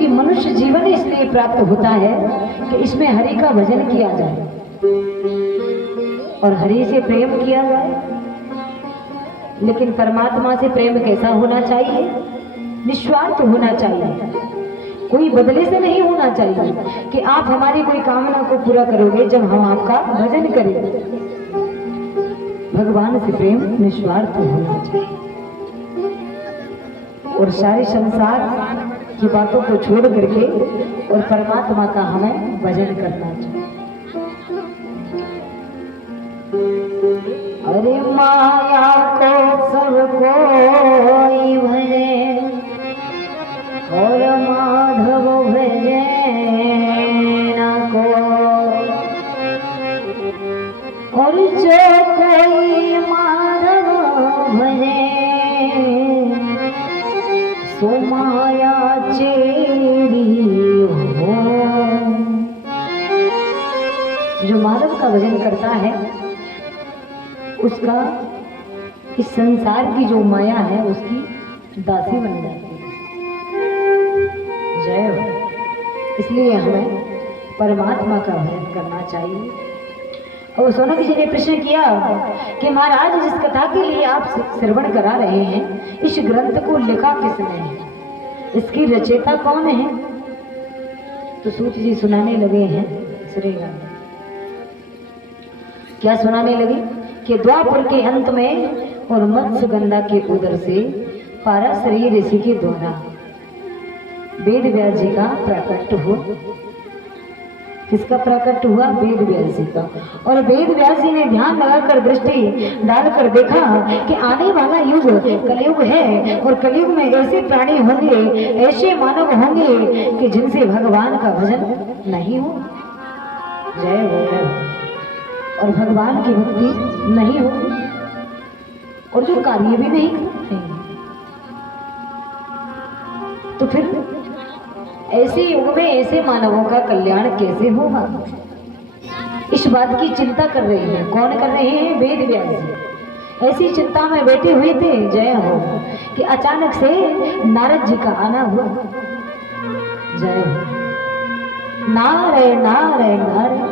क्योंकि मनुष्य जीवन इसलिए प्राप्त होता है कि इसमें हरि का भजन किया जाए और हरि से प्रेम किया जाए। लेकिन परमात्मा से प्रेम कैसा होना चाहिए? निस्वार्थ होना चाहिए, कोई बदले से नहीं होना चाहिए कि आप हमारी कोई कामना को पूरा करोगे जब हम आपका भजन करेंगे। भगवान से प्रेम निस्वार्थ होना चाहिए और सारे संसार की बातों को छोड़ करके और परमात्मा का हमें भजन करना चाहिए। अरे माया को सब कोई भजे और माधव भजे न को, और जो कोई माधव भजे सो माया चेरी हो। जो माधव का भजन करता है उसका इस संसार की जो माया है उसकी दासी बन जाती है। जय हो। इसलिए हमें परमात्मा का भजन करना चाहिए। और सोनम जी ने प्रश्न किया कि महाराज जिस कथा के लिए आप श्रवण करा रहे हैं इस ग्रंथ को लिखा किसने है, इसकी रचयिता कौन है? तो सूत जी सुनाने लगे हैं श्री राम। क्या सुनाने लगे कि द्वापर के अंत में और मत्स्य गंगा के उदर से पाराशरी ऋषि के द्वारा वेद व्यास जी का प्राकट्य हुआ। किसका प्राकट्य हुआ? वेद व्यास जी का। और वेद व्यास जी ने ध्यान लगाकर दृष्टि डालकर देखा कि आने वाला युग कलयुग है और कलयुग में ऐसे प्राणी होंगे, ऐसे मानव होंगे कि जिनसे भगवान का भजन नहीं हो। जय हो जय हो। और भगवान की भक्ति नहीं हो और जो कार्य भी नहीं करते, तो फिर ऐसे युग में ऐसे मानवों का कल्याण कैसे होगा? इस बात की चिंता कर रहे हैं। कौन कर रहे हैं? वेद व्यास जी। ऐसी चिंता में बैठे हुए थे जय हो कि अचानक से नारद जी का आना हुआ। जय हो। नारायण नारायण नारायण।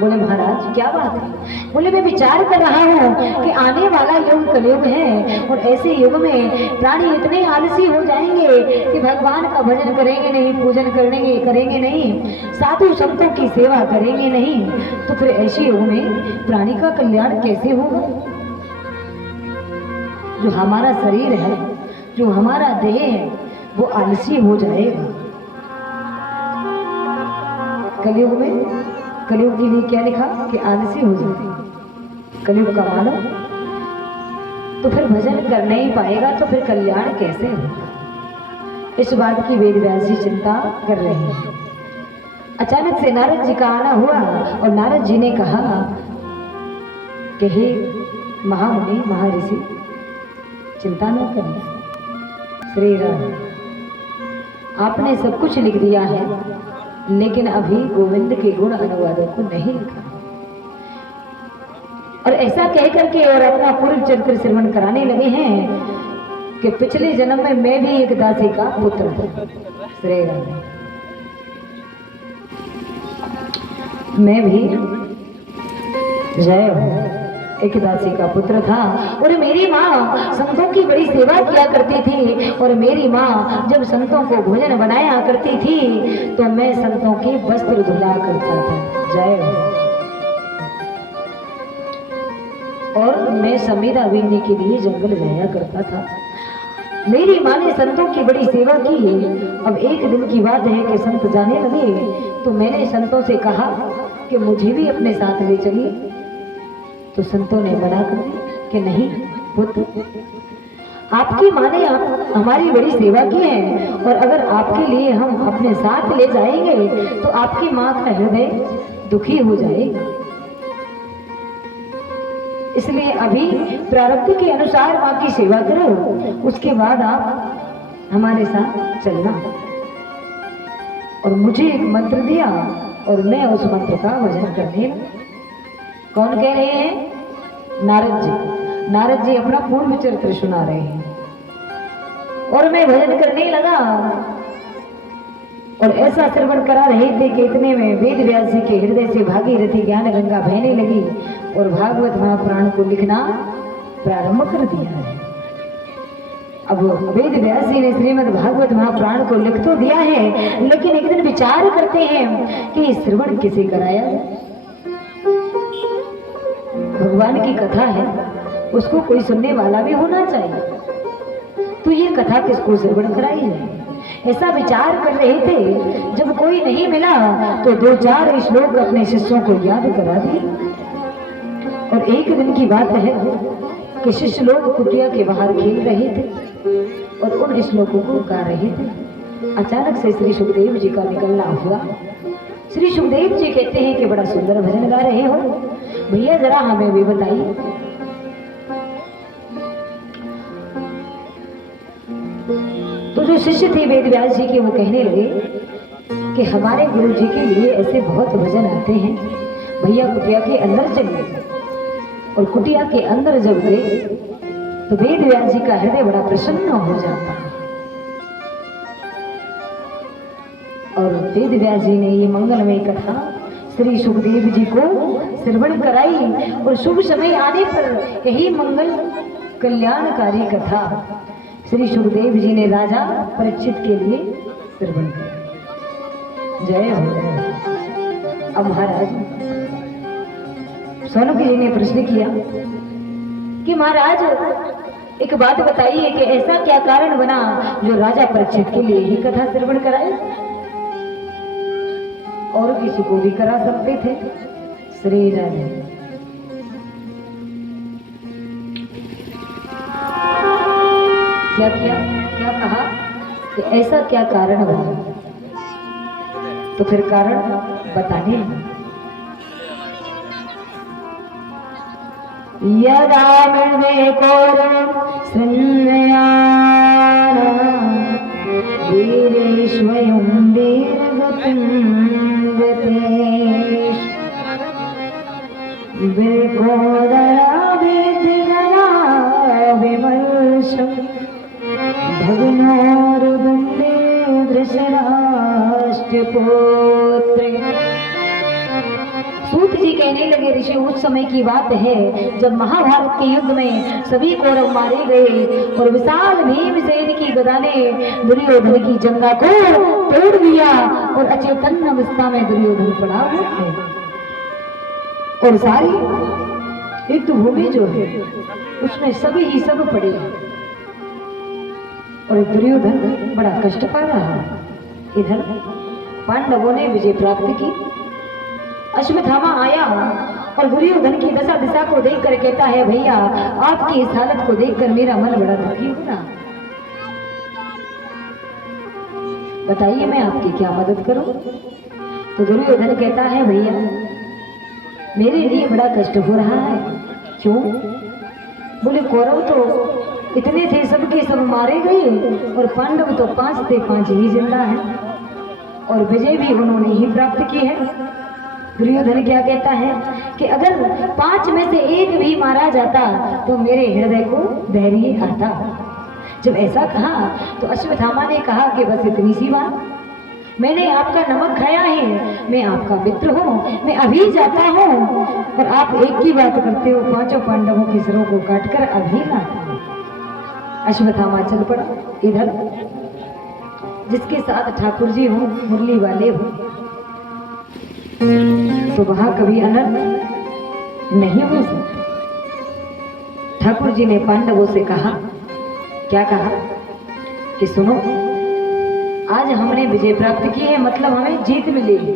बोले महाराज क्या बात है? बोले मैं विचार कर रहा हूँ कि आने वाला युग कलयुग है और ऐसे युग में प्राणी इतने आलसी हो जाएंगे कि भगवान का भजन करेंगे नहीं, पूजन करेंगे नहीं, साधु संतों की सेवा करेंगे नहीं, तो फिर ऐसे युग में प्राणी का कल्याण कैसे होगा? जो हमारा शरीर है, जो हमारा देह है, वो आलसी हो जाएगा। कलयुग में कलयुग जी ने क्या लिखा कि आलसी हो जाए कलयुग का मानव, तो फिर भजन कर नहीं पाएगा, तो फिर कल्याण कैसे होगा? इस बात की वेद व्यास जी चिंता कर रहे हैं। अचानक से नारद जी का आना हुआ और नारद जी ने कहा कि हे महामुनि महर्षि चिंता न करें। श्री राम, आपने सब कुछ लिख दिया है लेकिन अभी गोविंद के गुण अनुवादों को नहीं लिखा। और ऐसा कह करके और अपना पूर्व चरित्र श्रवण कराने लगे हैं कि पिछले जन्म में मैं भी एक दासी का पुत्र था। श्री राम, मैं भी जय हो एक दासी का पुत्र था और मेरी माँ संतों की बड़ी सेवा किया करती थी। और मेरी माँ जब संतों को भोजन बनाया करती थी तो मैं संतों के वस्त्र धुला करता था। जय हो। और मैं समीरा बीनने के लिए जंगल जाया करता था। मेरी माँ ने संतों की बड़ी सेवा की। अब एक दिन की बात है कि संत जाने लगे तो मैंने संतों से कहा कि मुझे भी अपने साथ ले चलिए। तो संतों ने मना कर दी कि नहीं पुत्र, आपकी माँ ने हमारी बड़ी सेवा की है और अगर आपके लिए हम अपने साथ ले जाएंगे तो आपकी माँ का हृदय दुखी हो जाएगा। इसलिए अभी प्रारब्ध के अनुसार माँ की सेवा करो, उसके बाद आप हमारे साथ चलना। और मुझे एक मंत्र दिया और मैं उस मंत्र का भजन करने लगा। कौन कह रहे हैं? नारद जी। नारद जी अपना पूर्व चरित्र सुना रहे हैं और मैं भजन करने लगा। और ऐसा श्रवण करा रहे थे कि इतने में वेद व्यास जी के हृदय से भागीरथी ज्ञान गंगा बहने लगी और भागवत महापुराण को लिखना प्रारंभ कर दिया है। अब वेद व्यास जी ने श्रीमद् भागवत महापुराण को लिख तो दिया है, लेकिन एक दिन विचार करते हैं कि श्रवण किसे कराया। भगवान की कथा है, उसको कोई सुनने वाला भी होना चाहिए, तो ये कथा किसको श्रवण कराई है। ऐसा विचार कर रहे थे, जब कोई नहीं मिला तो 2-4 श्लोक अपने शिष्यों को याद करा दिए। और एक दिन की बात है कि शिष्य लोग कुटिया के बाहर खेल रहे थे और उन श्लोकों को गा रहे थे। अचानक से श्री सुखदेव जी का निकलना हुआ। श्री सुखदेव जी कहते हैं कि बड़ा सुंदर भजन गा रहे हो, भैया जरा हमें भी बताइए। तो जो शिष्य थे वेद व्यास जी के, वो कहने लगे कि हमारे गुरु जी के लिए ऐसे बहुत भजन आते हैं, भैया कुटिया के अंदर चलिए। और कुटिया के अंदर जब गए तो वेद व्यास जी का हृदय बड़ा प्रसन्न हो जाता है। और वेद व्यास जी ने ये मंगलमय कथा श्री सुखदेव जी को श्रवण कराई। और शुभ समय आने पर यही मंगल कल्याणकारी कथा श्री सुखदेव जी ने राजा परीक्षित के लिए श्रवण कराई। जय हो। अब महाराज सोनक जी ने प्रश्न किया कि महाराज एक बात बताइए कि ऐसा क्या कारण बना जो राजा परीक्षित के लिए ही कथा श्रवण कराए, और किसी को भी करा सकते थे। श्री राजा क्या क्या क्या कहा कि ऐसा क्या कारण बना, तो फिर कारण बताने। यदा मृदे कौरवं संज्ञयाना वीरेष्वयं वीरगतिं गतेश विकोदरा वेदिगणा विमर्शं भग्नोरुदण्डे धृतराष्ट्रपुत्रे। सूत जी कहने लगे, ऋषि उस समय की बात है जब महाभारत के युद्ध में सभी कौरव मारे गए और विशाल भीमसेन की गदा ने दुर्योधन की जंगा को तोड़ दिया और अचेतन अवस्था में दुर्योधन पड़ा हुआ है। और सारी युद्ध भूमि जो है उसमें सभी ही सब पड़े और दुर्योधन बड़ा कष्ट पा रहा। इधर पांडवों ने विजय प्राप्त की। अश्वत्थामा आया और दुर्योधन की दशा दिशा को देखकर कहता है, भैया आपकी इस हालत को देखकर मेरा मन बड़ा दुखी हो रहा, बताइए मैं आपकी क्या मदद करूं। तो दुर्योधन कहता है, भैया मेरे लिए बड़ा कष्ट हो रहा है। क्यों? बोले कौरव तो इतने थे, सबके सब मारे गए और पांडव तो 5 थे 5 ही जिंदा हैं और विजय भी उन्होंने ही प्राप्त की है। दुर्योधन क्या कहता है कि अगर 5 में से एक भी मारा जाता तो मेरे हृदय को धैर्य आता। जब ऐसा कहा तो अश्वत्थामा ने कहा कि बस इतनी सी बात, मैंने आपका नमक खाया है, मैं आपका मित्र हूँ, मैं अभी जाता हूँ और आप एक ही बात करते हो, 5 पांडवों के सिरों को काटकर अभी लाते हो। अश्वत्थामा चल पड़ा। इधर जिसके साथ ठाकुर जी हो, मुरली वाले हो, तो वहां कभी अनर्थ नहीं हो सकता। ठाकुर जी ने पांडवों से कहा, क्या कहा कि सुनो, आज हमने विजय प्राप्त की है, मतलब हमें जीत मिलेगी,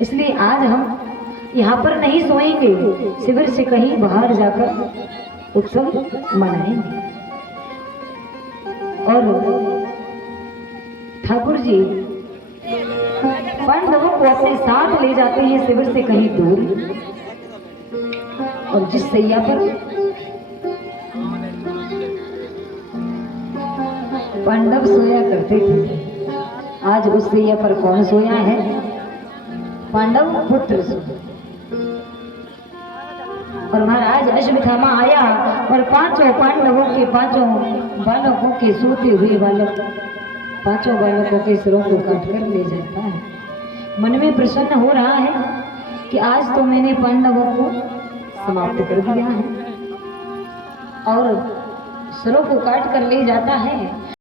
इसलिए आज हम यहाँ पर नहीं सोएंगे, शिविर से कहीं बाहर जाकर उत्सव मनाएंगे। और ठाकुर जी पांडवों को अपने साथ ले जाते हैं शिविर से कहीं दूर, और जिस सैया पर पांडव सोया करते थे, आज उस सैया पर कौन सोया है? पांडव पुत्र सोया। और महाराज अश्वत्थामा आया और 5 पांडवों के 5 बालकों के सोते हुए बालक पांचों बालकों के सिरों को काट कर ले जाता है। मन में प्रसन्न हो रहा है कि आज तो मैंने पांडवों को समाप्त कर दिया है, और सिरों को काट कर ले जाता है।